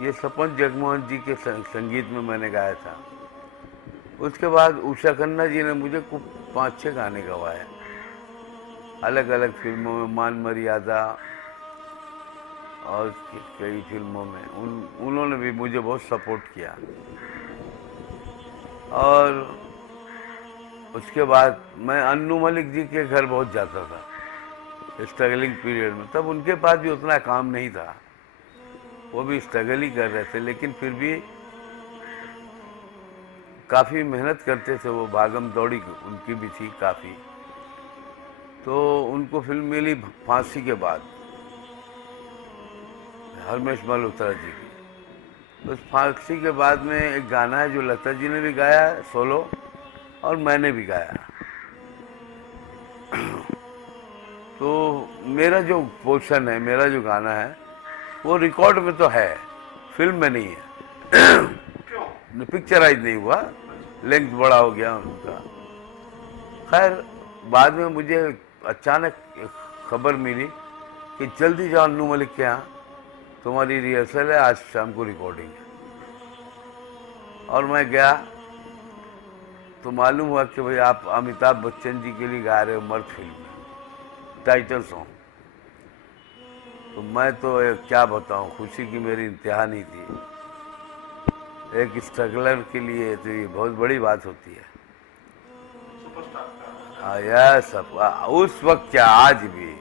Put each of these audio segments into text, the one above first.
ये सपन जगमोहन जी के संगीत में मैंने गाया था। उसके बाद उषा खन्ना जी ने मुझे कुछ 5-6 गाने गवाए अलग अलग फिल्मों में, मान मर्यादा और कई फिल्मों में। उन्होंने भी मुझे बहुत सपोर्ट किया। और उसके बाद मैं अन्नू मलिक जी के घर बहुत जाता था स्ट्रगलिंग पीरियड में। तब उनके पास भी उतना काम नहीं था, वो भी स्ट्रगल ही कर रहे थे, लेकिन फिर भी काफ़ी मेहनत करते थे वो, भागम दौड़ी उनकी भी थी काफ़ी। तो उनको फिल्म मिली फांसी के बाद, हरमेश मल्होत्रा जी की। उस फांसी के बाद में एक गाना है जो लता जी ने भी गाया है सोलो, और मैंने भी गाया। तो मेरा जो पोर्शन है, मेरा जो गाना है, वो रिकॉर्ड में तो है, फिल्म में नहीं है। पिक्चराइज नहीं हुआ, लेंथ बड़ा हो गया उनका। खैर, बाद में मुझे अचानक खबर मिली कि जल्दी जाओ अन्नू मलिक के यहाँ, तुम्हारी रिहर्सल है, आज शाम को रिकॉर्डिंग है। और मैं गया तो मालूम हुआ कि भाई आप अमिताभ बच्चन जी के लिए गा रहे हो मर्द फिल्म में टाइटल सॉन्ग। तो मैं तो क्या बताऊं, खुशी की मेरी इंतहा नहीं थी। एक स्ट्रगलर के लिए तो ये बहुत बड़ी बात होती है। यस, उस वक्त क्या, आज भी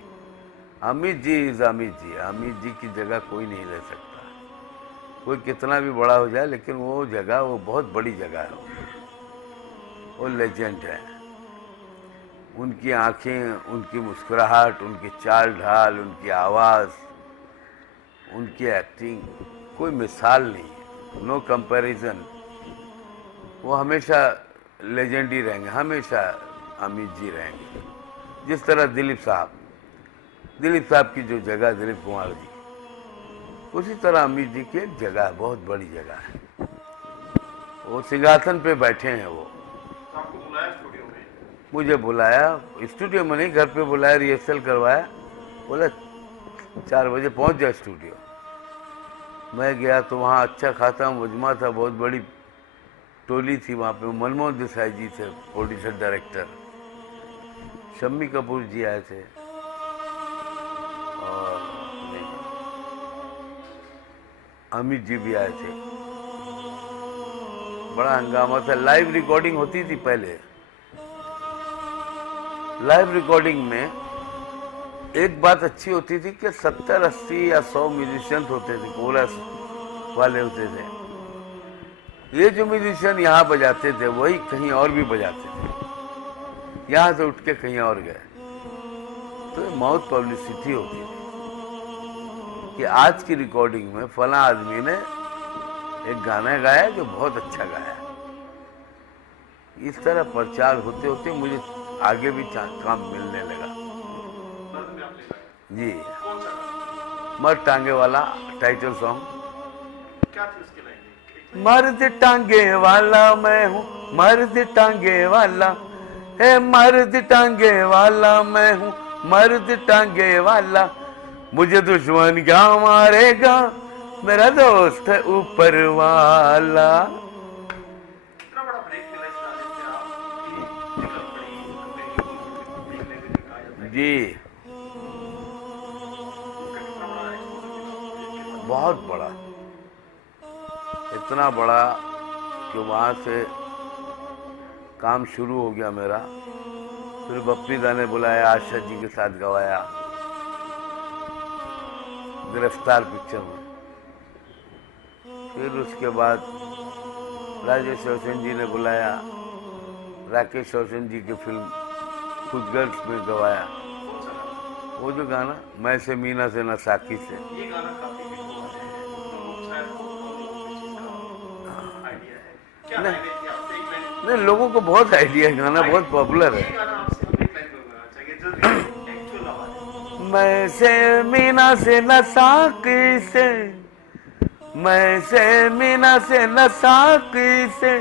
अमित जी इज अमित जी। अमित जी की जगह कोई नहीं ले सकता, कोई कितना भी बड़ा हो जाए, लेकिन वो जगह, वो बहुत बड़ी जगह है, वो लेजेंड है। उनकी आंखें, उनकी मुस्कुराहट, उनकी चाल ढाल, उनकी आवाज़, उनकी एक्टिंग, कोई मिसाल नहीं है, नो कंपैरिजन। वो हमेशा लेजेंड ही रहेंगे, हमेशा अमित जी रहेंगे। जिस तरह दिलीप साहब की जो जगह, दिलीप कुमार जी, उसी तरह अमित जी की एक जगह, बहुत बड़ी जगह है। वो सिंहासन पे बैठे हैं। वो आपको बुलाया स्टूडियो में? मुझे बुलाया, स्टूडियो में नहीं, घर पे बुलाया, रिहर्सल करवाया, बोला 4 बजे पहुंच जाए स्टूडियो। मैं गया तो वहाँ अच्छा खासा मजमा था, बहुत बड़ी टोली थी वहाँ पे। मनमोहन देसाई जी थे प्रोड्यूसर डायरेक्टर, शम्मी कपूर जी आए थे, और अमित जी भी आए थे। बड़ा हंगामा था। लाइव रिकॉर्डिंग होती थी पहले। लाइव रिकॉर्डिंग में एक बात अच्छी होती थी कि 70, 80 या 100 म्यूजिशियन होते थे, कोरस वाले होते थे। ये जो म्यूजिशियन यहाँ बजाते थे, वही कहीं और भी बजाते थे, यहाँ से उठ के कहीं और गए। तो बहुत पब्लिसिटी होती थी कि आज की रिकॉर्डिंग में फला आदमी ने एक गाना गाया जो बहुत अच्छा गाया। इस तरह प्रचार होते होते मुझे आगे भी काम मिलने लगा। जी, मर्द टांगे वाला टाइटल सॉन्ग। क्या थी उसकी लाइन? मर्द टांगे वाला मैं हूँ, मर्द टांगे वाला है, मर्द टांगे वाला मैं हूँ, मर्द टांगे वाला। मुझे दुश्मन क्या मारेगा, मेरा दोस्त है ऊपर वाला। इतना बड़ा ब्रेक मिला इस गाने से आप कि निकल पड़ी कंपनी में भी कहा जाता है जी, उसका कितना बड़ा एक्सपोजर मिला ब्रेक के बाद? बहुत बड़ा, इतना बड़ा कि वहाँ से काम शुरू हो गया मेरा। फिर बप्पी दा ने बुलाया, आशा जी के साथ गवाया गिरफ्तार पिक्चर में। फिर उसके बाद राजेश रोशन जी ने बुलाया, राकेश रोशन जी की फिल्म खुद गर्ल्स में गवाया। कौन सा गाना? वो जो गाना, मैं से मीना से न साकी से। ये गाना काफी हिट हुआ है, तो लोग शायद बहुत कम लोगों को इस चीज का आइडिया है। क्या नहीं लाइनें थी आपसे? एक लाइन नहीं, लोगों को बहुत आइडिया है, गाना बहुत पॉपुलर ये है। गाना आपसे हम एक लाइन गुनगुनाना चाहेंगे जो रियल एक्चुअल आवाज है। मैं से मीना से न साकी से, मैं से मीना से न साकी से,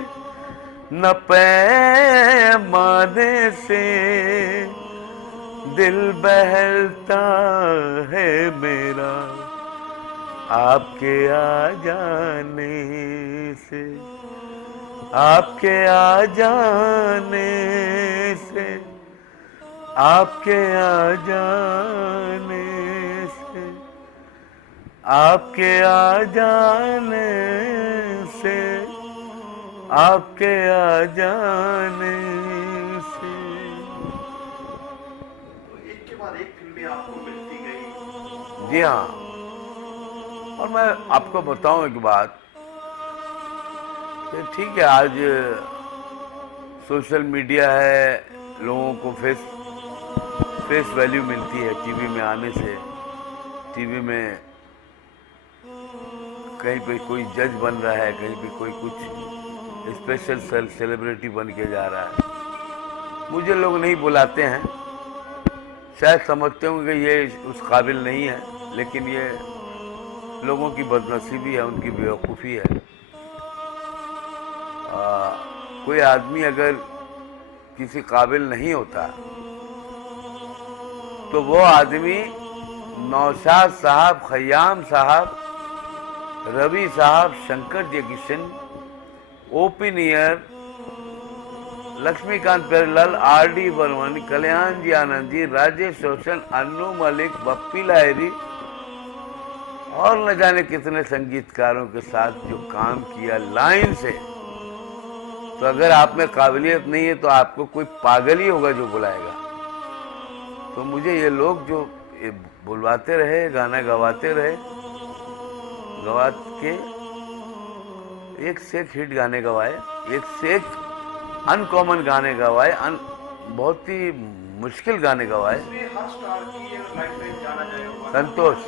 न पैमाने से दिल बहलता है मेरा, आपके आ जाने से, आपके आ जाने से, आपके आ जाने से, आपके आ जाने से, आपके आ जाने से। तो एक के बाद एक फिल्में आपको मिलती गई। जी हाँ, और मैं आपको बताऊं एक बात कि ठीक है, आज सोशल मीडिया है, लोगों को फेस वैल्यू मिलती है टीवी में आने से। टीवी में कहीं पे कोई जज बन रहा है, कहीं पे कोई कुछ स्पेशल सेलिब्रिटी बन के जा रहा है। मुझे लोग नहीं बुलाते हैं, शायद समझते होंगे कि ये उस काबिल नहीं है, लेकिन ये लोगों की बदनसीबी है, उनकी बेवकूफ़ी है। कोई आदमी अगर किसी काबिल नहीं होता तो वो आदमी नौशाद साहब, खयाम साहब, रवि साहब, शंकर जयकिशन, ओपी नियर, लक्ष्मीकांत प्यारेलाल, आर.डी. बर्मन, कल्याण जी आनंद जी, राजेश रोशन, अन्नू मलिक, बप्पी लाहिरी और न जाने कितने संगीतकारों के साथ जो काम किया लाइन से। तो अगर आप में काबिलियत नहीं है तो आपको कोई पागल ही होगा जो बुलाएगा। तो मुझे ये लोग जो बुलवाते रहे, गाना गवाते रहे, गवा के एक से एक हिट गाने गवाए, एक से एक अनकॉमन गाने गवाए, बहुत ही मुश्किल गाने गवाए। इसमें हर स्टार की लाइफलाइन जाना जाएगा। संतोष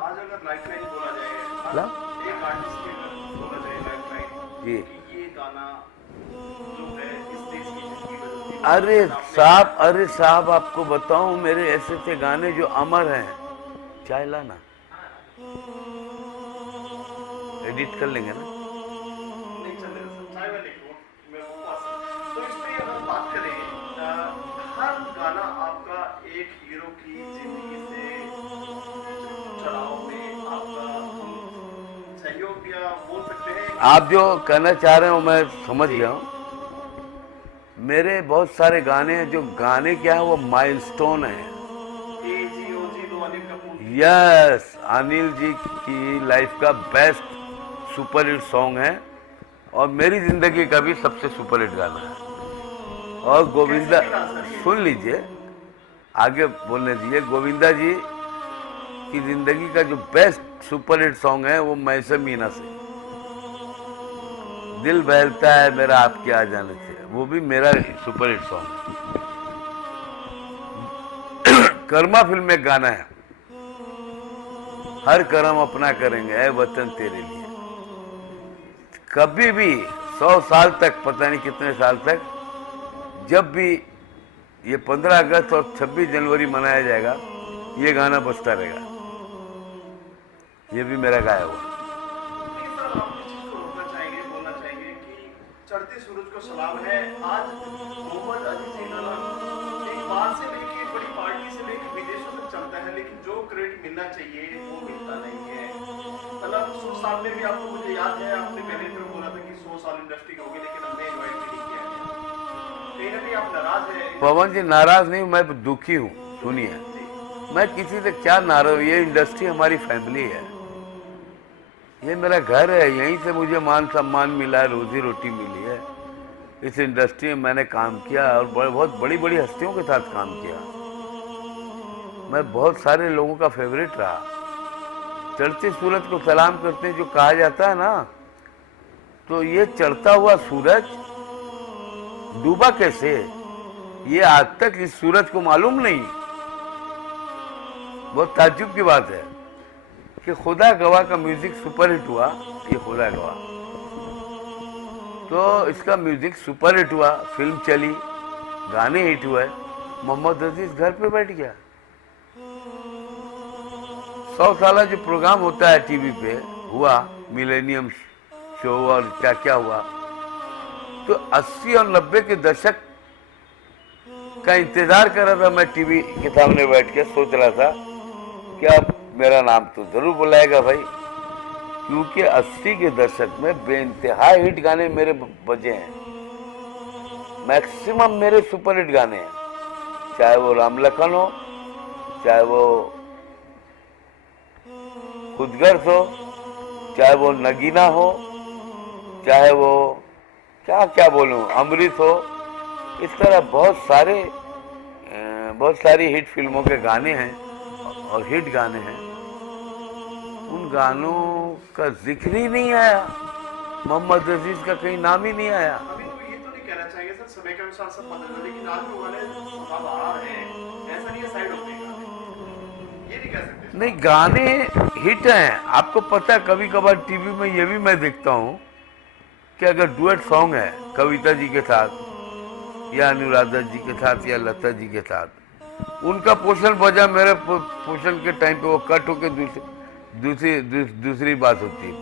आज अगर लाइफलाइन बोला जाए, ला? एक आर्टिस्ट की अगर बोला जाए लाइफलाइन, जी, कि ये गाना जो है इस देश की जिंदगी बदलती है। अरे साहब आपको बताऊं, मेरे ऐसे थे गाने जो अमर हैं। चाय लाना, एडिट कर लेंगे ना? नहीं चलेगा सर, चाय वाले को मैं उपवास है। तो इसमें अगर बात करें, हर गाना आपका एक हीरो की जिंदगी से चढ़ाव में आपका सहयोग या बोल सकते हैं। आप जो कहना चाह रहे हो मैं समझ गया हूँ। मेरे बहुत सारे गाने हैं, जो गाने क्या है वो माइलस्टोन है। AGOG तो अनिल कपूर। यस, अनिल जी की लाइफ का बेस्ट सुपर हिट सॉन्ग है और मेरी जिंदगी का भी सबसे सुपर हिट गाना है। और गोविंदा, सुन लीजिए, आगे बोलने दीजिए। गोविंदा जी की जिंदगी का जो बेस्ट सुपर हिट सॉन्ग है वो मैसे मीना से, दिल बहलता है मेरा आपके आ जाने से, वो भी मेरा सुपर हिट सॉन्ग है। कर्मा फिल्म में गाना है, हर कर्म अपना करेंगे ऐ वतन तेरे लिए। कभी भी 100 साल तक, पता नहीं कितने साल तक, जब भी ये 15 अगस्त और 26 जनवरी मनाया जाएगा, ये गाना बजता रहेगा। ये भी मेरा गाया हुआ। नहीं सर, आप इस चीज को रोकना चाहेंगे, बोलना चाहेंगे कि चढ़ते सूरज को सलाम है। आज मोहम्मद अली जिन्ना एक बार से लेके बड़ी पार्टी से लेके विदेशों तक चलता है, लेकिन जो क्रेडिट मिलना चाहिए वो मिलता नहीं है। मतलब 100 साल में भी आपको, मुझे याद है आपने पहले भी बोला था कि 100 साल इंडस्ट्री के हो गए, लेकिन हमने इन्वाइट भी नहीं किया गया। कहीं ना कहीं आप नाराज है। पवन जी, नाराज नहीं, मैं दुखी हूँ। सुनिए, मैं किसी से क्या नाराज हूँ, ये इंडस्ट्री हमारी फैमिली है, ये मेरा घर है, यहीं से मुझे मान सम्मान मिला है, रोजी रोटी मिली है। इस इंडस्ट्री में मैंने काम किया और बहुत बड़ी बड़ी हस्तियों के साथ काम किया। मैं बहुत सारे लोगों का फेवरेट रहा। चढ़ते सूरज को सलाम करते हैं जो कहा जाता है ना, तो ये चढ़ता हुआ सूरज डूबा कैसे, ये आज तक इस सूरज को मालूम नहीं। बहुत ताज्जुब की बात है कि खुदा गवाह का म्यूजिक सुपर हिट हुआ। ये खुदा गवाह, तो इसका म्यूजिक सुपर हिट हुआ, फिल्म चली, गाने हिट हुए, मोहम्मद अजीज घर पे बैठ गया। 100 साल जो प्रोग्राम होता है टीवी पे हुआ, मिलेनियम शो और क्या क्या हुआ, तो 80 और 90 के दशक का इंतजार कर रहा था मैं टीवी के सामने बैठ के, सोच रहा था कि अब मेरा नाम तो जरूर बुलाएगा भाई, क्योंकि 80 के दशक में बेइंतहा हिट गाने मेरे बजे हैं। मैक्सिमम मेरे सुपर हिट गाने हैं, चाहे वो राम लखन हो, चाहे वो खुदगर्ज हो, चाहे वो नगीना हो, चाहे वो क्या क्या बोलूं, अमृत हो। इस तरह बहुत सारी हिट फिल्मों के गाने हैं और हिट गाने हैं। उन गानों का जिक्र ही नहीं आया, मोहम्मद अजीज का कहीं नाम ही नहीं आया। अभी तो ये तो नहीं कहना चाहिए सर, समय के अनुसार सब बदल रहा है, लेकिन आज भी वो गाने सदाबहार हैं, ऐसा नहीं है साइड होते हैं गाने, ये नहीं कह सकते। नहीं, गाने हिट हैं। आपको पता है, कभी कभार टीवी में ये भी मैं देखता हूँ कि अगर डुएट सॉन्ग है कविता जी के साथ या अनुराधा जी के साथ या लता जी के साथ, उनका पोर्शन बजा, मेरे पोर्शन के टाइम पे वो कट होके दूसरी बात होती है।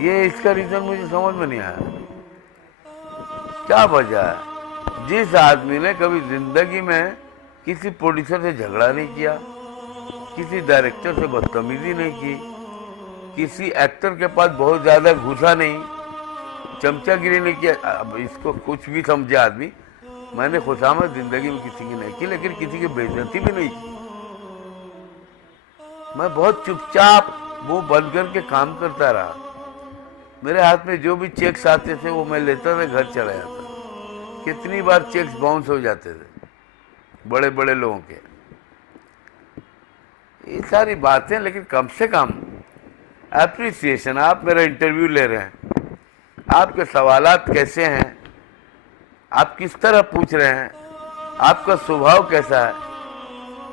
ये इसका रीजन मुझे समझ में नहीं आया, क्या वजह है। जिस आदमी ने कभी जिंदगी में किसी प्रोड्यूसर से झगड़ा नहीं किया, किसी डायरेक्टर से बदतमीजी नहीं की, किसी एक्टर के पास बहुत ज्यादा घुसा नहीं, चमचागिरी नहीं किया। अब इसको कुछ भी समझे आदमी, मैंने खुशामद जिंदगी में किसी की नहीं की, लेकिन किसी की बेइज्जती भी नहीं की। मैं बहुत चुपचाप मुंह बंद करके काम करता रहा। मेरे हाथ में जो भी चेक्स आते थे वो मैं लेता था, घर चला जाता। कितनी बार चेक्स बाउंस हो जाते थे बड़े बड़े लोगों के। ये सारी बातें, लेकिन कम से कम एप्रिसिएशन। आप मेरा इंटरव्यू ले रहे हैं, आपके सवालात कैसे हैं, आप किस तरह पूछ रहे हैं, आपका स्वभाव कैसा है,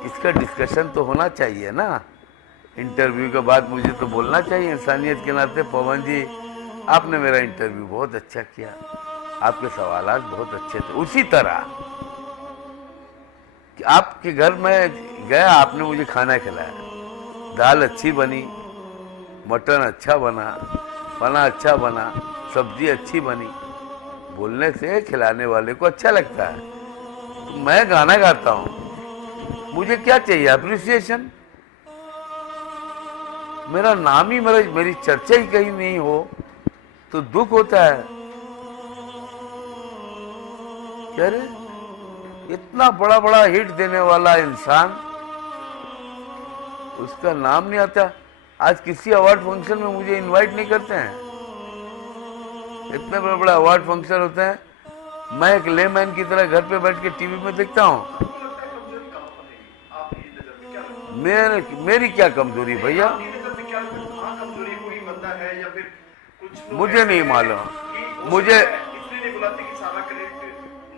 इसका डिस्कशन तो होना चाहिए ना। इंटरव्यू के बाद मुझे तो बोलना चाहिए इंसानियत के नाते, पवन जी आपने मेरा इंटरव्यू बहुत अच्छा किया, आपके सवालात बहुत अच्छे थे। उसी तरह कि आपके घर में गया, आपने मुझे खाना खिलाया, दाल अच्छी बनी, मटन अच्छा बना, खाना अच्छा बना, सब्जी अच्छी बनी। बोलने से खिलाने वाले को अच्छा लगता है। तो मैं गाना गाता हूँ, मुझे क्या चाहिए, अप्रिसिएशन। मेरा नाम ही, मेरी चर्चा ही कहीं नहीं हो तो दुख होता है। क्या रे, इतना बड़ा बड़ा हिट देने वाला इंसान, उसका नाम नहीं आता। आज किसी अवार्ड फंक्शन में मुझे इनवाइट नहीं करते हैं। इतने बड़े बड़े अवार्ड फंक्शन होते हैं, मैं एक लेमैन की तरह घर पे बैठ के टीवी में देखता हूँ। मेरी क्या कमजोरी भैया, मुझे नहीं मालूम। मुझे इसलिए नहीं बुलाते कि सारा क्रेडिट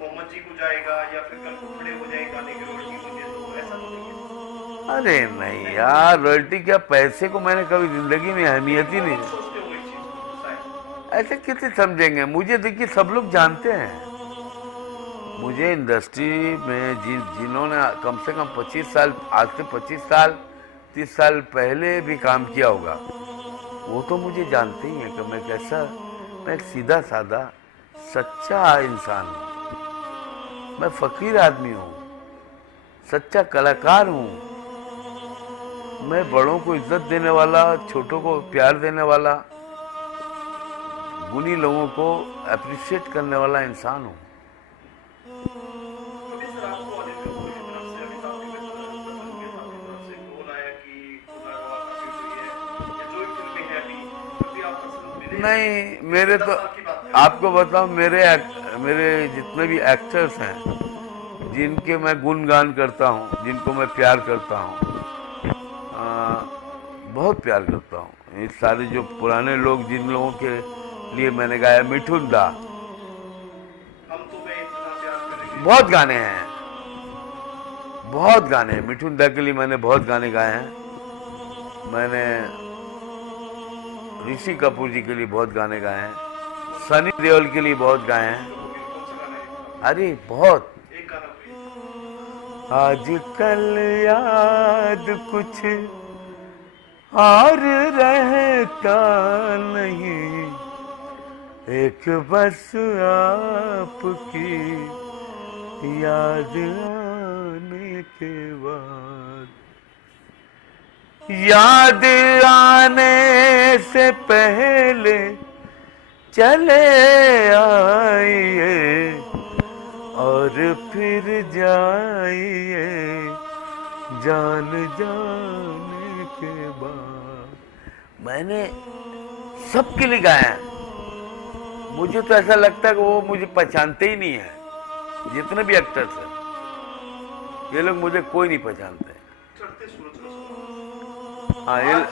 मोहम्मद जी को जाएगा या फिर कल को खड़े हो जाए गाने की रॉयल्टी मुझे, तो ऐसा तो नहीं है। अरे नहीं यार, रॉयल्टी क्या, पैसे को मैंने कभी जिंदगी में अहमियत ही नहीं। सोचते हो इस चीज को शायद। ऐसे कितने समझेंगे। मुझे देखिए, सब लोग जानते हैं मुझे इंडस्ट्री में जिन्होंने कम से कम 25 साल, आज से 25 साल 30 साल पहले भी काम किया होगा, वो तो मुझे जानते ही हैं कि मैं कैसा, मैं एक सीधा साधा सच्चा इंसान हूँ। मैं फकीर आदमी हूँ, सच्चा कलाकार हूँ। मैं बड़ों को इज्जत देने वाला, छोटों को प्यार देने वाला, गुणी लोगों को अप्रिशिएट करने वाला इंसान हूँ। कभी सर आपको अनिल कपूर की तरफ से, अमिताभ बच्चन के साथ की तरफ से कॉल आया कि खुदा गवाह काफी हुई है, या जो भी फिल्में हैं अभी, कभी आप पसंद मिले? नहीं, मेरे तो 10 साल की बात करें। आपको बताऊं, मेरे जितने भी एक्टर्स हैं, जिनके मैं गुणगान करता हूँ, जिनको मैं प्यार करता हूँ, बहुत प्यार करता हूँ। ये सारे जो पुराने लोग, जिन लोगों के लिए मैंने गाया, मिठुन दा, हम तुम्हें इतना प्यार करेंगे, बहुत गाने हैं, बहुत गाने हैं। मिठुन दा के लिए मैंने बहुत गाने गाए हैं। मैंने ऋषि कपूर जी के लिए बहुत गाने गाए हैं, सनी देओल के लिए बहुत गाए हैं। कौन सा गाना है? अरे बहुत। एक गाना प्लीज। आजकल याद कुछ और रहता नहीं, एक बस आपकी याद आने के बाद। याद आने से पहले चले आइए और फिर जाइए जान जाने के बाद। मैंने सबके लिए गाया है। मुझे तो ऐसा लगता है कि वो मुझे पहचानते ही नहीं है, जितने भी एक्टर्स हैं ये लोग मुझे कोई नहीं पहचानते। चढ़ते सूरज को सलाम। हाँ, ये आज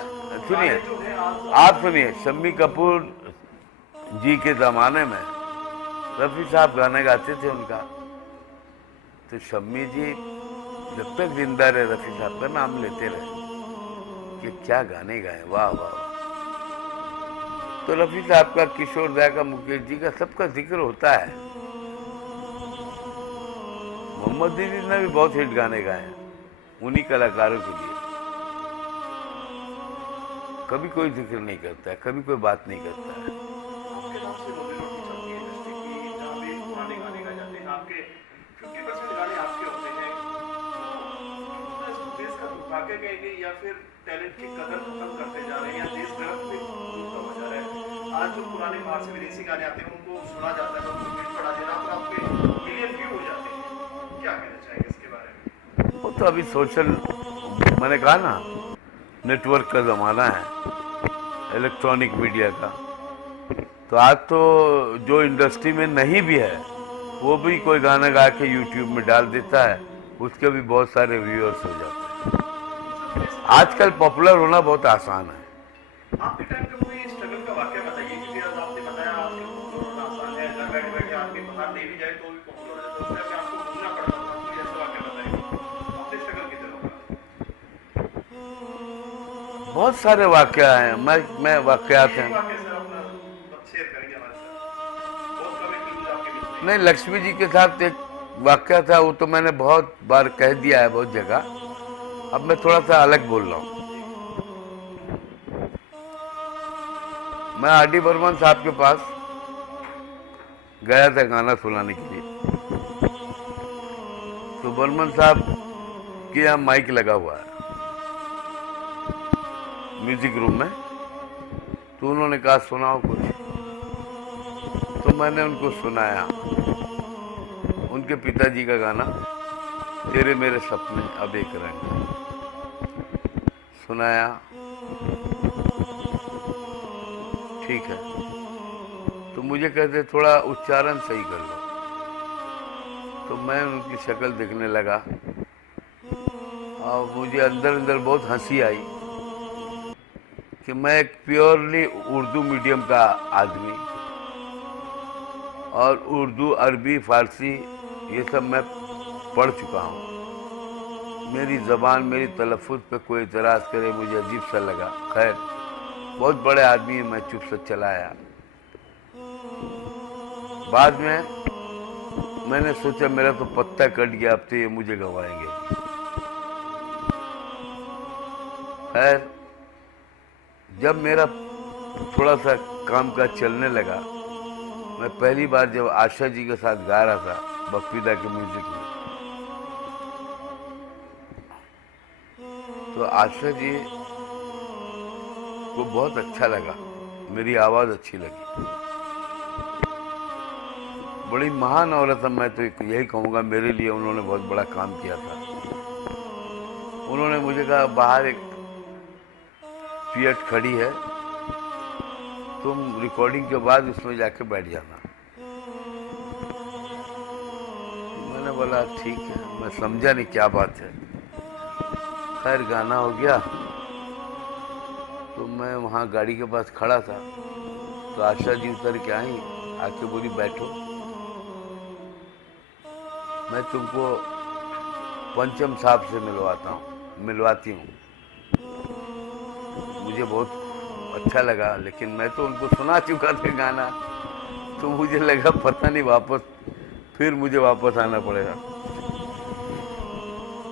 सुनिए, गाने जो है आप सुनिए, शम्मी कपूर जी के ज़माने में रफ़ी साहब गाने गाते थे उनका, तो शम्मी जी जब तक जिंदा रहे रफ़ी साहब का नाम लेते रहे कि क्या गाने गाए, वाह वाह वाह। तो रफ़ी साहब का, किशोर दा का, मुकेश जी का, सबका जिक्र होता है। मोहम्मद दीदी ने भी बहुत हिट गाने गाए हैं उन्हीं कलाकारों के लिए। कभी कोई जिक्र नहीं करता है, कभी कोई बात नहीं करता है। आपके नाम से रोजी रोटी चलती है इंडस्ट्री की, जहाँ भी पुराने गाने गाए जाते हैं आपके 50% गाने आपके होते हैं। तो इसको देश का दुर्भाग्य कहेंगे या फिर टैलेंट की कदर खत्म करते जा रहे हैं, या देश गर्व पे डूबता हुआ जा रहा है। आज जो पुराने बाहर से विदेशी गाने आते हैं उनको सुना जाता है, उनको हिट पड़ा देना, और आप पे मिलियन व्यू हो जाते हैं। क्या कहना चाहेंगे इसके बारे में? वो तो अभी सोशल, मैंने कहा ना, नेटवर्क का ज़माना है, इलेक्ट्रॉनिक मीडिया का। तो आज तो जो इंडस्ट्री में नहीं भी है वो भी कोई गाना गा के यूट्यूब में डाल देता है, उसके भी बहुत सारे व्यूअर्स हो जाते हैं। आजकल पॉपुलर होना बहुत आसान है। आपके टाइम का कोई स्ट्रगल का वाकया बताइए, क्योंकि आज आपने बताया आपके पॉपुलर होना आसान है, घर बैठे बैठे आदमी बाहर नहीं भी जाए तो भी पॉपुलर हो जाता है, उसमें आपको घूमना पड़ता था। कोई ऐसा वाकया बताइए अपने स्ट्रगल की तरह का। बहुत सारे वाकया हैं, मैं वाकयात हैं। एक वाकया सर अपना शेयर करेंगे हमारे साथ, बहुत कम इंटरव्यूज आपके मिलते हैं। नहीं, लक्ष्मी जी के साथ एक वाकया था, वो तो मैंने बहुत बार कह दिया है बहुत जगह। अब मैं थोड़ा सा अलग बोल रहा हूँ। मैं आर.डी. बर्मन साहब के पास गया था गाना सुनाने के लिए। तो बर्मन साहब के यहाँ माइक लगा हुआ है म्यूजिक रूम में, तो उन्होंने कहा सुनाओ कुछ। तो मैंने उनको सुनाया उनके पिताजी का गाना तेरे मेरे सपने अब एक रंग, सुनाया। ठीक है, तो मुझे कहते थोड़ा उच्चारण सही कर लो। तो मैं उनकी शक्ल देखने लगा और मुझे अंदर अंदर बहुत हंसी आई कि मैं एक प्योरली उर्दू मीडियम का आदमी, और उर्दू, अरबी, फारसी ये सब मैं पढ़ चुका हूँ। मेरी ज़बान, मेरी तलफ़ुज़ पे कोई इतराज़ करे मुझे अजीब सा लगा। खैर, बहुत बड़े आदमी हैं, मैं चुप से चला आया। बाद में मैंने सोचा मेरा तो पत्ता कट गया, अब तो ये मुझे गंवाएंगे। खैर, जब मेरा थोड़ा सा काम का चलने लगा, मैं पहली बार जब आशा जी के साथ गा रहा था बप्पीदा के म्यूजिक में, तो आशा जी को बहुत अच्छा लगा, मेरी आवाज़ अच्छी लगी। बड़ी महान औरत है, मैं तो यही कहूँगा, मेरे लिए उन्होंने बहुत बड़ा काम किया था। उन्होंने मुझे कहा बाहर एक फिएट खड़ी है, तुम रिकॉर्डिंग के बाद उसमें जाके बैठ जाना। मैंने बोला ठीक है, मैं समझा नहीं क्या बात है। खैर, गाना हो गया, तो मैं वहाँ गाड़ी के पास खड़ा था, तो आशा जी उतर के आई, आके बोली बैठो, मैं तुमको पंचम साहब से मिलवाती हूँ। मुझे बहुत अच्छा लगा, लेकिन मैं तो उनको सुना चुका था गाना, तो मुझे लगा पता नहीं फिर मुझे वापस आना पड़ेगा।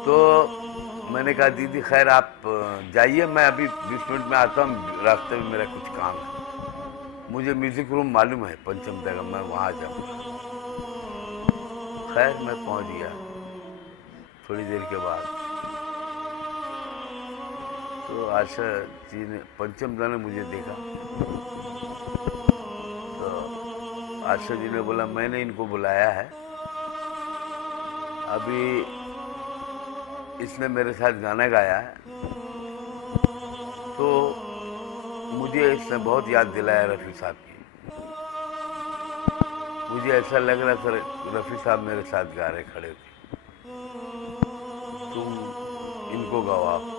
तो मैंने कहा दीदी खैर आप जाइए, मैं अभी 20 मिनट में आता हूँ, रास्ते में मेरा कुछ काम है। मुझे म्यूजिक रूम मालूम है पंचम जगह, मैं वहाँ जाऊँगा। खैर, मैं पहुँच गया थोड़ी देर के बाद। तो आशा जी ने, पंचम दा ने मुझे देखा, तो आशा जी ने बोला मैंने इनको बुलाया है, अभी इसने मेरे साथ गाना गाया है, तो मुझे इसने बहुत याद दिलाया रफ़ी साहब की। मुझे ऐसा लग रहा था रफ़ी साहब मेरे साथ गा रहे खड़े थे, तुम इनको गवाओ।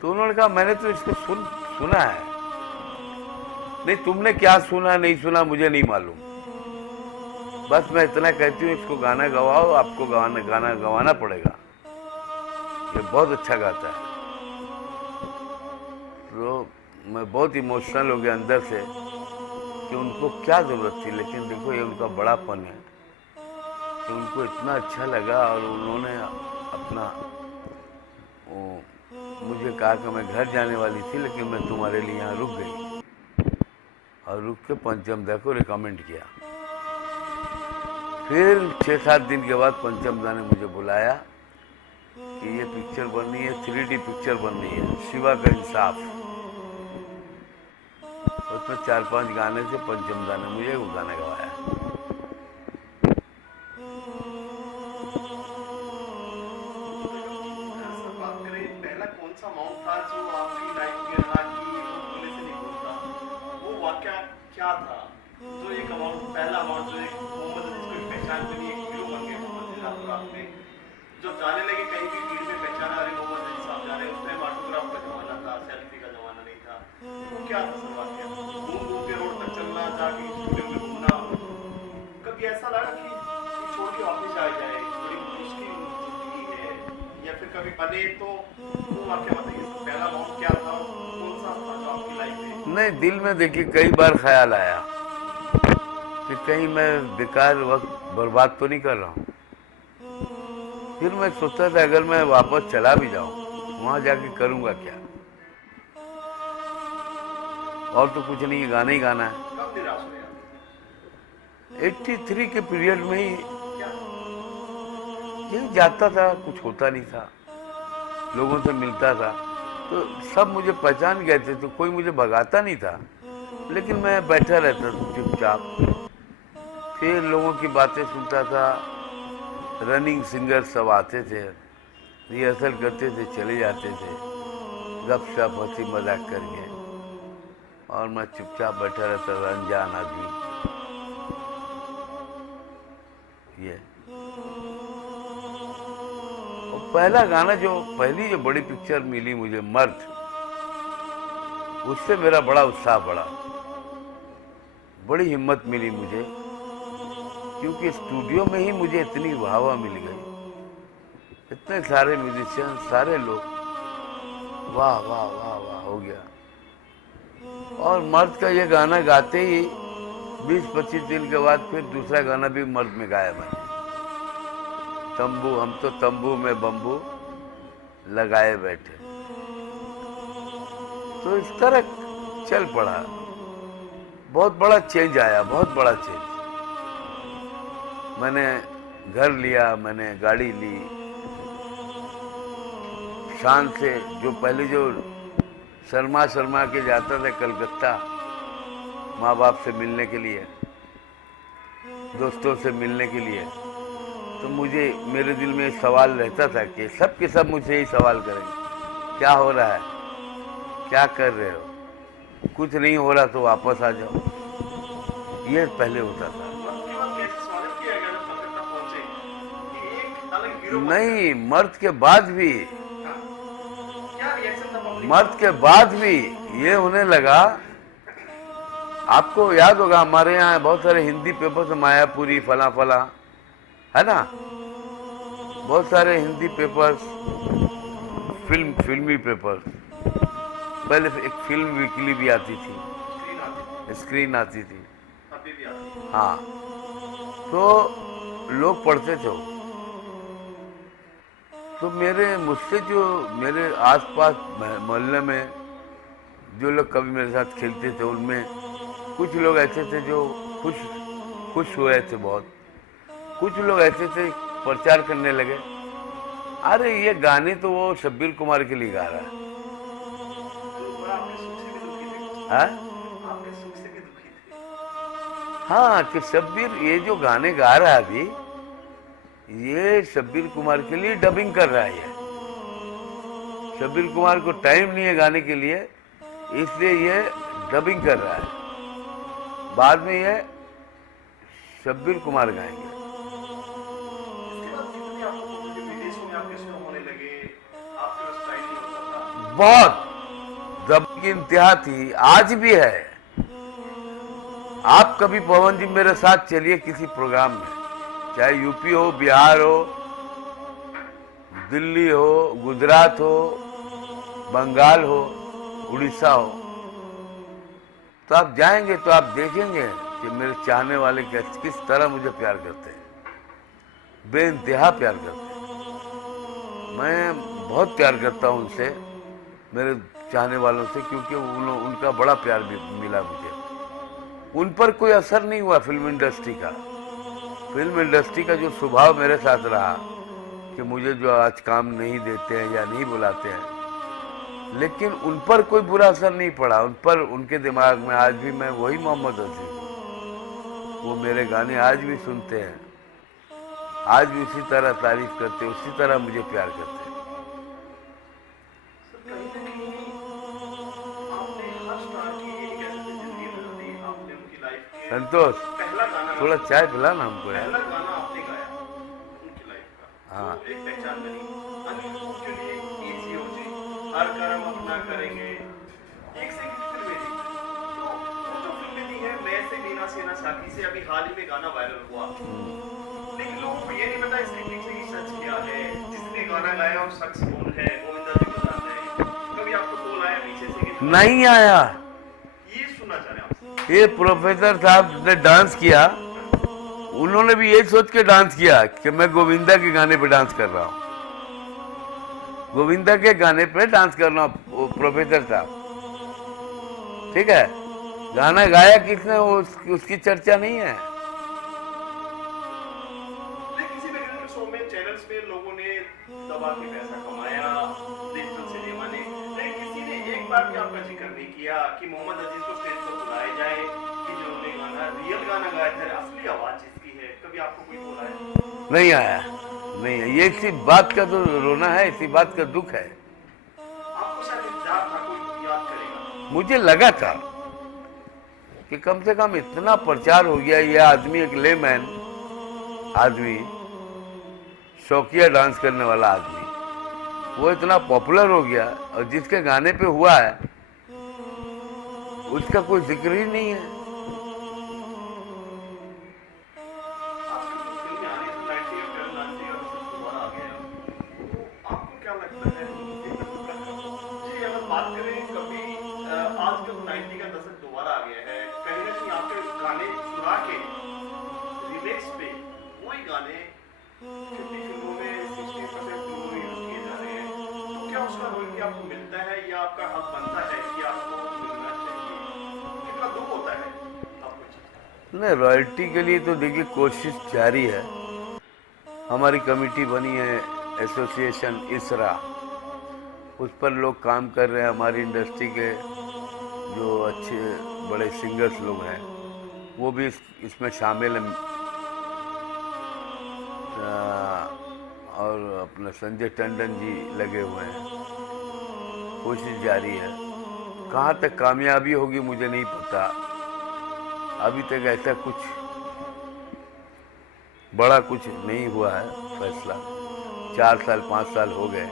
तो उन्होंने कहा मैंने तो इसको सुना है। नहीं, तुमने क्या सुना नहीं सुना मुझे नहीं मालूम, बस मैं इतना कहती हूँ इसको गाना गवाओ, आपको गाना गवाना पड़ेगा, ये बहुत अच्छा गाता है। तो मैं बहुत इमोशनल हो गया अंदर से कि उनको क्या ज़रूरत थी, लेकिन देखो ये उनका बड़ापन है कि उनको इतना अच्छा लगा और उन्होंने अपना मुझे कहा कि मैं घर जाने वाली थी लेकिन मैं तुम्हारे लिए यहाँ रुक गई, और रुक के पंचम दा को रिकमेंड किया। फिर 6-7 दिन के बाद पंचम दा ने मुझे बुलाया कि ये पिक्चर बन रही है, 3D पिक्चर बन रही है, शिवा का इंसाफ। उसमें 4-5 गाने से पंचम दा ने मुझे वो गाना गवाया। बात करें, पहला कौन सा माउंट था जो आपकी लाइफ में रहा कि वो भूलने से नहीं भूलता? वो वाकया क्या था जो एक अमाउंट, पहला अमाउंट जो एक मोहम्मद अजीज को एक पहचान बनी, एक हीरो बन गए मोहम्मद अजीज ऑटोग्राफ में? जब जाने लगे कहीं भी भीड़ में पहचाना, अरे मोहम्मद अजीज साहब जा रहे हैं, उस टाइम ऑटोग्राफ का जमाना था, सेल्फी का जमाना नहीं था। वो क्या था सर वाकया? घूम घूम के रोड पर चलना, जाके स्टूडियो में घूमना, कभी ऐसा लगा कि छोड़ के वापस आ जाए, बड़ी मुश्किल जिंदगी है, या फिर कभी बने? तो वो वाकया बताइए सर, पहला अमाउंट क्या था, कौन सा था जो आपकी लाइफ में? नहीं, दिल में देखिए कई बार ख्याल आया कि कहीं मैं बेकार वक्त बर्बाद तो नहीं कर रहा हूँ। फिर मैं सोचता था अगर मैं वापस चला भी जाऊँ वहाँ जाके करूँगा क्या, और तो कुछ नहीं, गाना ही गाना है। कब निराश हुए आप? 83 के पीरियड में ही क्या? यही जाता था, कुछ होता नहीं था, लोगों से मिलता था तो सब मुझे पहचान गए थे, तो कोई मुझे भगाता नहीं था, लेकिन मैं बैठा रहता था चुपचाप। फिर लोगों की बातें सुनता था, रनिंग सिंगर सब आते थे, रिहर्सल करते थे, चले जाते थे गपशप हंसी मजाक करके, और मैं चुपचाप बैठा रहता था, अनजान आदमी। ये और पहला गाना पहली जो बड़ी पिक्चर मिली मुझे, मर्द, उससे मेरा बड़ा उत्साह बढ़ा, बड़ी हिम्मत मिली मुझे, क्योंकि स्टूडियो में ही मुझे इतनी वाहवा मिल गई, इतने सारे म्यूजिशियन, सारे लोग वाह वाह वाह वाह हो गया। और मर्द का ये गाना गाते ही 20-25 दिन के बाद फिर दूसरा गाना भी मर्द में गाया मैंने, तंबू, हम तो तंबू में बम्बू लगाए बैठे। तो इस तरह चल पड़ा, बहुत बड़ा चेंज आया, बहुत बड़ा चेंज। मैंने घर लिया, मैंने गाड़ी ली, शान से, जो पहले जो शर्मा के जाता था कलकत्ता माँ बाप से मिलने के लिए, दोस्तों से मिलने के लिए, तो मेरे दिल में एक सवाल रहता था कि सब के सब मुझसे यही सवाल करेंगे, क्या हो रहा है, क्या कर रहे हो, कुछ नहीं हो रहा तो वापस आ जाओ, ये पहले होता था। नहीं, मर्द के बाद भी, मर्द के बाद भी ये होने लगा। आपको याद होगा हमारे यहाँ बहुत सारे हिंदी पेपर्स, मायापुरी, फला फला, है ना, बहुत सारे हिंदी पेपर्स, फिल्मी पेपर्स, पहले एक फिल्म वीकली भी आती थी, स्क्रीन आती थी, हाँ, तो लोग पढ़ते थे। तो मुझसे जो मेरे आसपास मोहल्ले में जो लोग कभी मेरे साथ खेलते थे, उनमें कुछ लोग ऐसे थे जो खुश हुए थे बहुत, कुछ लोग ऐसे थे प्रचार करने लगे अरे ये गाने तो वो शब्बीर कुमार के लिए गा रहा है। तो बड़ा आपके सुख से भी दुखी थे, हाँ आपके सुख से भी दुखी थे। हाँ, कि शब्बीर ये जो गाने गा रहा है अभी, ये शब्बीर कुमार के लिए डबिंग कर रहा है। ये शब्बीर कुमार को टाइम नहीं है गाने के लिए, इसलिए ये डबिंग कर रहा है। बाद में ये शब्बीर कुमार गाएंगे। इसके बाद कितने आपको जो विदेशों में आपके शो होने लगे, आपके पास टाइम नहीं होता था। बहुत दब की इंतहा थी, आज भी है। आप कभी पवन जी मेरे साथ चलिए किसी प्रोग्राम में, चाहे यूपी हो, बिहार हो, दिल्ली हो, गुजरात हो, बंगाल हो, उड़ीसा हो, तो आप जाएंगे तो आप देखेंगे कि मेरे चाहने वाले किस तरह मुझे प्यार करते हैं, बेइंतहा प्यार करते हैं। मैं बहुत प्यार करता हूं उनसे, मेरे चाहने वालों से, क्योंकि उनका बड़ा प्यार भी मिला मुझे। उन पर कोई असर नहीं हुआ फिल्म इंडस्ट्री का। फिल्म इंडस्ट्री का जो स्वभाव मेरे साथ रहा कि मुझे जो आज काम नहीं देते हैं या नहीं बुलाते हैं, लेकिन उन पर कोई बुरा असर नहीं पड़ा। उन पर, उनके दिमाग में आज भी मैं वही मोहम्मद अजीज हूँ। वो मेरे गाने आज भी सुनते हैं, आज भी उसी तरह तारीफ करते हैं, उसी तरह मुझे प्यार करते हैं। सर कहीं ना कहीं आपने हर स्टार की एक ऐसी जिंदगी बदल दी। आपने उनकी लाइफ के संतोष, पहला गाना, थोड़ा चाय पिला ना हमको यार। पहला गाना आपने गाया उनकी लाइफ का, हाँ। तो एक पहचान बनी। अनिल कपूर के लिए इजी हो जी, हर कर्म अपना करेंगे, एक से एक फिल्में थी। तो वो जो फिल्में थी है, मैं से मीना सेना साकी से अभी हाल ही में गाना वायरल हुआ, लेकिन लोगों को ये नहीं पता इसके पीछे की सच क्या है। जिसने गाना गाया वो शख्स कौन है, गोविंदा जी को जानते हैं। कभी आपको कॉल आया पीछे से कि नहीं आया। ये सुनना चाह रहे हैं आप? ये प्रोफेसर साहब ने डांस किया, उन्होंने भी यही सोच के डांस किया कि मैं गोविंदा के गाने पे डांस कर रहा हूँ, गोविंदा के गाने पे डांस कर रहा हूँ प्रोफेसर साहब। ठीक है, गाना गाया किसने उसकी चर्चा नहीं है। किसी भी रियल शो में, चैनल्स पे लोगों ने दबा के पैसा कमाया डिजिटल सिनेमा ने, लेकिन किसी ने एक बार भी आपका जिक्र नहीं किया कि मोहम्मद अजीज को स्टेज पर बुलाया जाए कि जो उन्होंने गाना, रियल गाना गाया था, असली आवाज जिसकी है। कभी आपको कोई बोला है? नहीं आया, नहीं है। ये इसी बात का तो रोना है, इसी बात का दुख है। आपको शायद इंतजार था कोई याद करेगा। मुझे लगा था कि कम से कम इतना प्रचार हो गया, ये आदमी एक लेमैन आदमी, शौकिया डांस करने वाला आदमी, वो इतना पॉपुलर हो गया, और जिसके गाने पे हुआ है उसका कोई जिक्र ही नहीं है। आजकल तो फिल्में आ रही हैं, 90 और 90 और सब दोबारा आ गया है। तो आपको क्या लगता है जी, अगर बात करें कभी आजकल 90 का दशक दोबारा आ गया है, कहीं ना कहीं आपके गाने चुरा के रिमिक्स पे वही गाने 50 फिल्मों में 60% फिल्मों में यूज किए जा रहे हैं, तो क्या उसका रॉयल्टी आपको मिलता है या आपका हक बनता है कि आपको मिलना चाहिए? कितना दुख होता है आपको? नहीं, रॉयल्टी के लिए तो देखिए कोशिश जारी है। हमारी कमेटी बनी है, एसोसिएशन इसरा, उस पर लोग काम कर रहे हैं। हमारी इंडस्ट्री के जो अच्छे बड़े सिंगर्स लोग हैं वो भी इसमें शामिल हैं, और अपना संजय टंडन जी लगे हुए हैं। कोशिश जारी है, कहाँ तक कामयाबी होगी मुझे नहीं पता। अभी तक ऐसा कुछ बड़ा कुछ नहीं हुआ है फैसला। 4 साल 5 साल हो गए।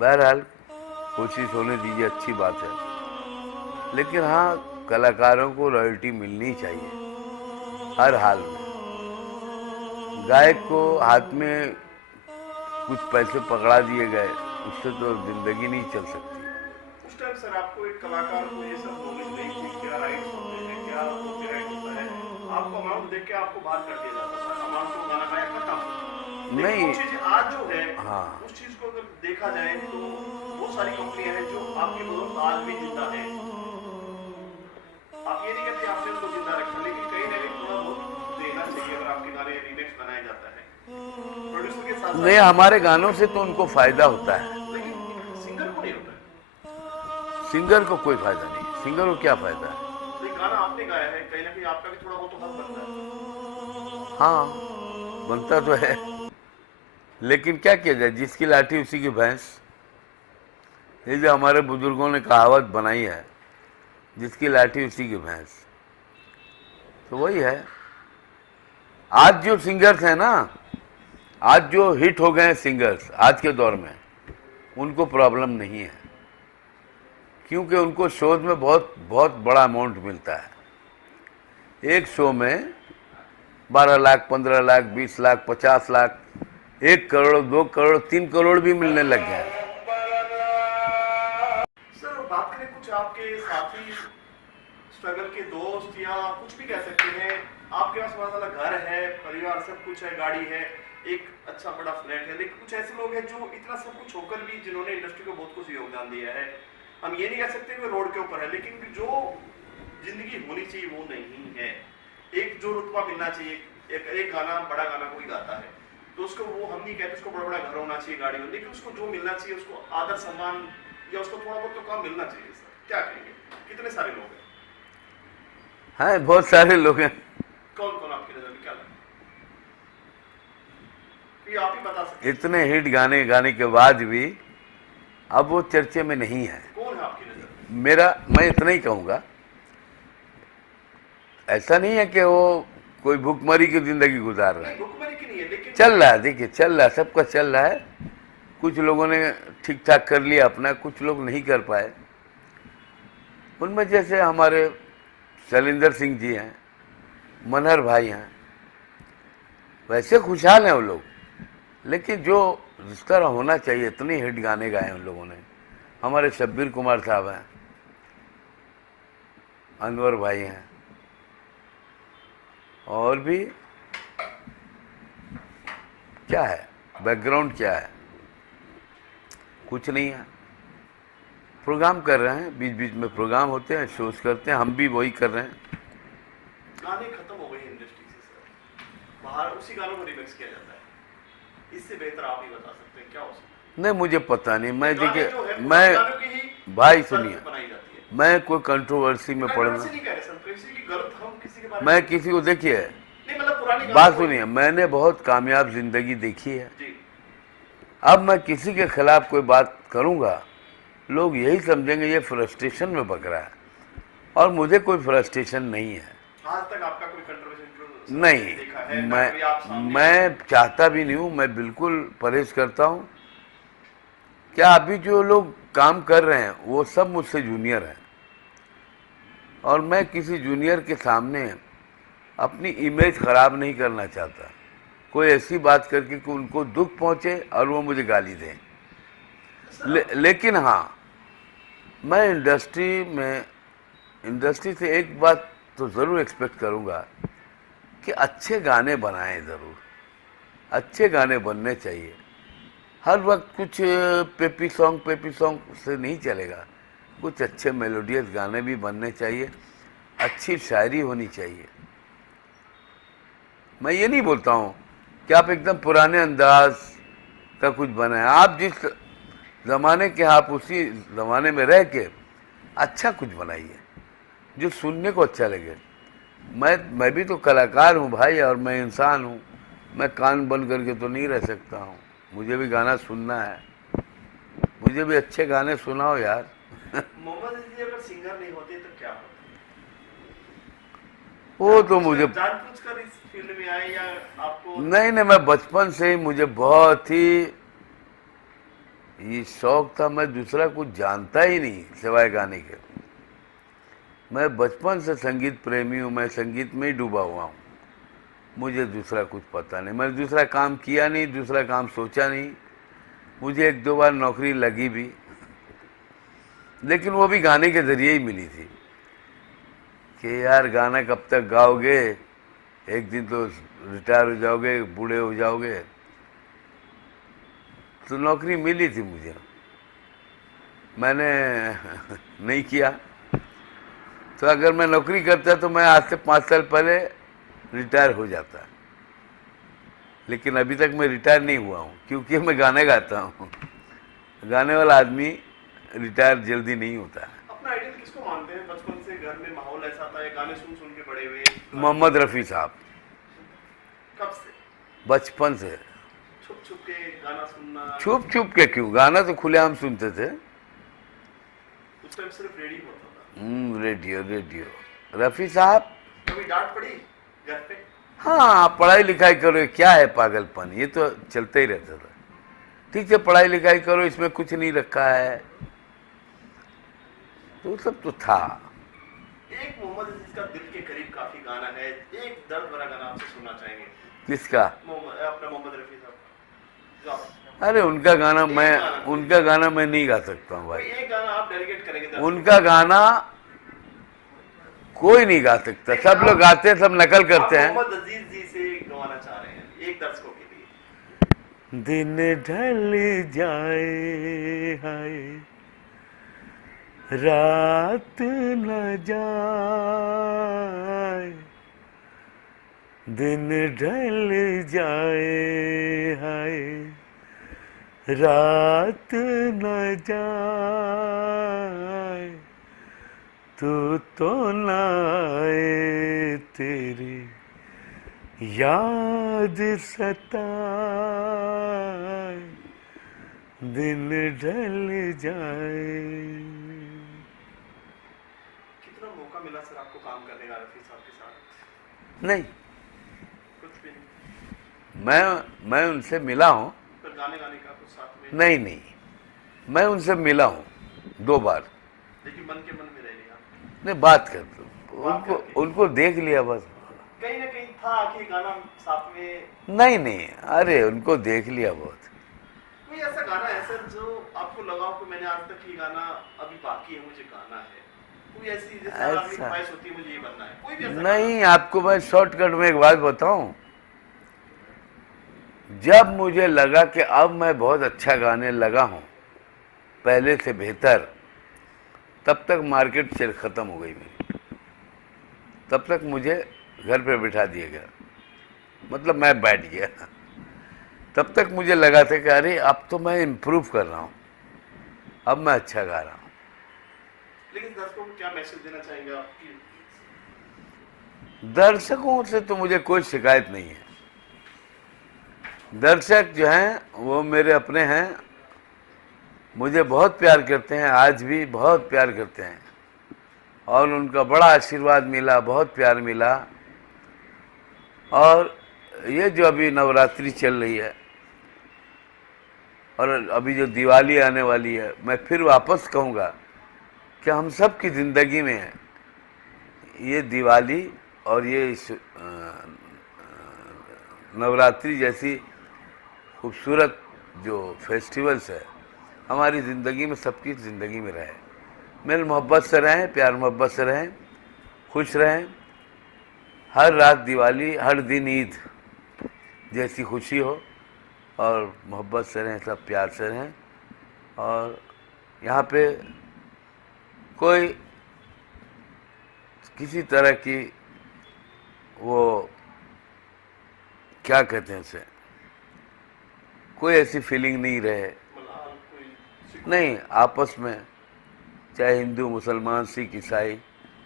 बहरहाल कोशिश होने दीजिए, अच्छी बात है। लेकिन हाँ, कलाकारों को रॉयल्टी मिलनी चाहिए हर हाल में। गायक को हाथ में कुछ पैसे पकड़ा दिए गए, उससे तो जिंदगी नहीं चल सकती। उस टाइम सर आपको एक कलाकार को ये सब नॉलेज नहीं थी, क्या राइट्स होते हैं, क्या कॉपीराइट होता है। आपको अमाउंट देख के आपको बाहर कर दिया जाता था, अमाउंट को गाना गाया खत्म। नहीं, वो चीज आज जो है, हाँ, उस चीज को अगर देखा जाए तो बहुत सारी कंपनियां हैं जो आपके बदौलत आज भी जिंदा है। आप ये नहीं कहते आपने उसको जिंदा रखा, लेकिन कहीं ना कहीं थोड़ा बहुत देना चाहिए अगर आपके गाने रिमिक्स बनाया जाता है। प्रोड्यूसर के साथ नहीं, हमारे गानों से तो उनको फायदा होता है, लेकिन सिंगर को नहीं होता है। सिंगर को कोई फायदा नहीं। सिंगर को क्या फायदा है? तो ये गाना आपने गाया है, कहीं ना कहीं आपका भी थोड़ा बहुत तो हक बनता है। हाँ, बनता तो है, लेकिन क्या किया जाए, जिसकी लाठी उसी की भैंस। ये जो हमारे बुजुर्गों ने कहावत बनाई है, जिसकी लाठी उसी की भैंस, तो वही है। आज जो सिंगर्स हैं ना, आज जो हिट हो गए हैं सिंगर्स आज के दौर में, उनको प्रॉब्लम नहीं है, क्योंकि उनको शोज में बहुत बहुत बड़ा अमाउंट मिलता है। एक शो में 12 लाख, 15 लाख, 20 लाख, 50 लाख, 1 करोड़, 2 करोड़, 3 करोड़ भी मिलने लग गया है। सर बात करें कुछ आपके साथी, स्ट्रगल के दोस्त या कुछ भी कह सकते हैं, आपके पास माशाल्लाह घर है, परिवार सब कुछ है, गाड़ी है, एक अच्छा बड़ा फ्लैट है, लेकिन कुछ ऐसे लोग हैं जो इतना सब कुछ होकर भी जिन्होंने इंडस्ट्री को बहुत कुछ योगदान दिया है। हम ये नहीं कह सकते कि रोड के ऊपर है, लेकिन जो जिंदगी होनी चाहिए वो नहीं है। एक जो रुतबा मिलना चाहिए, एक गाना, बड़ा गाना कोई गाता है तो उसको, वो हम नहीं कहते उसको बड़ा बड़ा घर होना चाहिए, गाड़ी हो, लेकिन उसको जो मिलना चाहिए, उसको आदर सम्मान या उसको थोड़ा बहुत तो काम मिलना चाहिए। सर क्या कहेंगे, कितने सारे लोग हैं? हैं, बहुत सारे लोग हैं। कौन कौन आपकी नजर में, क्या लगता है? ये आप ही बता सकते इतने हिट गाने गाने के बाद भी अब वो चर्चे में नहीं है। हैं। कौन है आपकी नजर में? मैं इतना ही कहूँगा, ऐसा नहीं है कि वो कोई भूखमरी की जिंदगी गुजार रहा है, भुखमरी की नहीं है, लेकिन चल रहा है। देखिए, चल रहा है, सबका चल रहा है। कुछ लोगों ने ठीक ठाक कर लिया अपना, कुछ लोग नहीं कर पाए। उनमें जैसे हमारे शैलेंद्र सिंह जी हैं, मनहर भाई हैं, वैसे खुशहाल हैं वो लोग, लेकिन जो जिस तरह होना चाहिए इतने हिट गाने गाए उन लोगों ने। हमारे शब्बीर कुमार साहब हैं, अनवर भाई हैं, और भी क्या है, बैकग्राउंड क्या है, कुछ नहीं है। प्रोग्राम कर रहे हैं, बीच बीच में प्रोग्राम होते हैं, शोज करते हैं, हम भी वही कर रहे हैं। गाने खत्म हो गए इंडस्ट्री से सर, बाहर उसी गानों को रिमिक्स किया जाता है। इससे बेहतर आप ही बता सकते हैं क्या हो सकता है? नहीं, मुझे पता नहीं। मैं गाने देखिए, जो है, मैं गानों की ही भाई तर्ज सुनिए, बनाई जाती है। मैं कोई कंट्रोवर्सी में पड़ना, कंट्रोवर्सी नहीं कह रहे सर, किसी की गलत हम किसी के बारे में मैं किसी को, देखिए नहीं, मतलब पुरानी गानों बात को- सुनिए, मैंने बहुत कामयाब जिंदगी देखी है। जी अब मैं किसी के खिलाफ कोई बात करूंगा, लोग यही समझेंगे ये फ्रस्ट्रेशन में बक रहा है, और मुझे कोई फ्रस्ट्रेशन नहीं है। आज तक आपका कोई कंट्रोवर्सी नहीं, देखा है ना, कभी आप सामने- मैं चाहता भी नहीं हूँ, मैं बिल्कुल परहेज करता हूँ। क्या अभी जो लोग काम कर रहे हैं वो सब मुझसे जूनियर हैं, और मैं किसी जूनियर के सामने अपनी इमेज खराब नहीं करना चाहता, कोई ऐसी बात करके कि उनको दुख पहुंचे और वो मुझे गाली दें। लेकिन हाँ, मैं इंडस्ट्री से एक बात तो ज़रूर एक्सपेक्ट करूँगा कि अच्छे गाने बनाएं, ज़रूर अच्छे गाने बनने चाहिए। हर वक्त कुछ पेपी सॉन्ग से नहीं चलेगा, कुछ अच्छे मेलोडियस गाने भी बनने चाहिए, अच्छी शायरी होनी चाहिए। मैं ये नहीं बोलता हूँ कि आप एकदम पुराने अंदाज का कुछ बनाएं, आप जिस ज़माने के, आप उसी ज़माने में रह के अच्छा कुछ बनाइए जो सुनने को अच्छा लगे। मैं भी तो कलाकार हूँ भाई, और मैं इंसान हूँ, मैं कान बंद करके तो नहीं रह सकता हूँ, मुझे भी गाना सुनना है, मुझे भी अच्छे गाने सुनाओ यार। मोहम्मद अली अगर सिंगर नहीं होते तो क्या होता? वो तो मुझे जानबूझकर इस फील्ड में आए या आपको? नहीं, मैं बचपन से ही, मुझे बहुत ही ये शौक था, मैं दूसरा कुछ जानता ही नहीं सिवाय गाने के। मैं बचपन से संगीत प्रेमी हूँ, मैं संगीत में ही डूबा हुआ हूँ, मुझे दूसरा कुछ पता नहीं। मैंने दूसरा काम किया नहीं, दूसरा काम सोचा नहीं। मुझे 1-2 बार नौकरी लगी भी, लेकिन वो भी गाने के ज़रिए ही मिली थी कि यार गाना कब तक गाओगे, एक दिन तो रिटायर हो जाओगे, बूढ़े हो जाओगे। तो नौकरी मिली थी मुझे, मैंने नहीं किया। तो अगर मैं नौकरी करता तो मैं आज से 5 साल पहले रिटायर हो जाता। लेकिन अभी तक मैं रिटायर नहीं हुआ हूँ, क्योंकि मैं गाने गाता हूँ। गाने वाला आदमी रिटायर जल्दी नहीं होता है। अपना आइडल किसको मानते हैं? बचपन से घर में माहौल ऐसा था, ये गाने सुन सुन के बड़े हुए? मोहम्मद रफ़ी साहब। कब से? बचपन से। छुप छुप के गाना सुनना? छुप छुप के क्यों, गाना तो खुलेआम सुनते थे। उस टाइम सिर्फ रेडियो होता था। Radio radio. रफ़ी साहब। कभी डांट पड़ी घर पे? हाँ, पढ़ाई लिखाई करो, क्या है पागलपन, ये तो चलते ही रहता था। ठीक है, पढ़ाई लिखाई करो, इसमें कुछ नहीं रखा है, तो सब तो था। एक मोहम्मद अजीज का दिल के करीब काफी गाना है, एक दर्द भरा गाना आपसे सुनना चाहेंगे। किसका? अपना मोहम्मद रफी साहब। अरे उनका गाना मैं नहीं गा सकता हूँ भाई। एक गाना आप डेडिकेट करेंगे? उनका गाना कोई नहीं गा सकता, सब लोग गाते हैं, सब नकल करते हैं। मोहम्मद अजीज जी से गवाना चाह रहे हैं एक दर्शकों के लिए। दिन ढल जाए हाय, रात न जाए, दिन ढल जाए हाय, रात न जाए, तू तो ना आए, तेरी याद सताए, दिन ढल जाए। कितना मौका मिला सर आपको काम करने का रफी साहब के साथ? नहीं, कुछ भी नहीं? मैं उनसे मिला हूँ। पर गाने गाने का कुछ साथ में? नहीं, मैं उनसे मिला हूँ 2 बार। लेकिन मन के मन में रह लिया? नहीं, बात कर दो, उनको देख लिया बस। कहीं ना कहीं था कि गाना साथ में? नहीं, अरे उनको देख लिया बहुत। कोई ऐसा गाना है सर जो आपको लगा कि मैंने आज तक ये गाना अभी बाकी है, मुझे गाना है? कोई ऐसी जैसे आपकी ख्वाहिश होती है मुझे ये बनना है, कोई भी ऐसा? नहीं, आपको मैं शॉर्टकट में एक बात बताऊं, जब मुझे लगा कि अब मैं बहुत अच्छा गाने लगा हूं, पहले से बेहतर, तब तक मार्केट चल खत्म हो गई मेरी। तब तक मुझे घर पे बिठा दिया गया, मतलब मैं बैठ गया। तब तक मुझे लगा था कि अरे अब तो मैं इम्प्रूव कर रहा हूँ, अब मैं अच्छा गा रहा हूँ। लेकिन दर्शकों को क्या मैसेज देना चाहेंगे आपकी? दर्शकों से तो मुझे कोई शिकायत नहीं है। दर्शक जो हैं वो मेरे अपने हैं, मुझे बहुत प्यार करते हैं, आज भी बहुत प्यार करते हैं, और उनका बड़ा आशीर्वाद मिला, बहुत प्यार मिला। और ये जो अभी नवरात्रि चल रही है और अभी जो दिवाली आने वाली है, मैं फिर वापस कहूँगा कि हम सब की ज़िंदगी में ये दिवाली और ये नवरात्रि जैसी खूबसूरत जो फेस्टिवल्स है हमारी ज़िंदगी में, सबकी ज़िंदगी में रहे। मेल मोहब्बत से रहें, प्यार मोहब्बत से रहें, खुश रहें। हर रात दिवाली, हर दिन ईद जैसी खुशी हो, और मोहब्बत से रहें, सब प्यार से रहें। और यहाँ पे कोई किसी तरह की वो क्या कहते हैं उसे, कोई ऐसी फीलिंग नहीं रहे। नहीं, आपस में चाहे हिंदू, मुसलमान, सिख, ईसाई,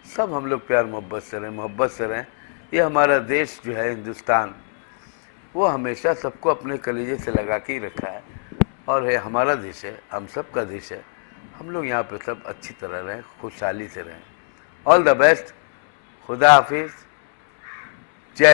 सब हम लोग प्यार मोहब्बत से रहें, मोहब्बत से रहें। ये हमारा देश जो है हिंदुस्तान, वो हमेशा सबको अपने कलेजे से लगा के ही रखा है, और ये हमारा देश है, हम सब का देश है। हम लोग यहाँ पे सब अच्छी तरह रहें, खुशहाली से रहें। ऑल द बेस्ट, खुदा हाफिज़।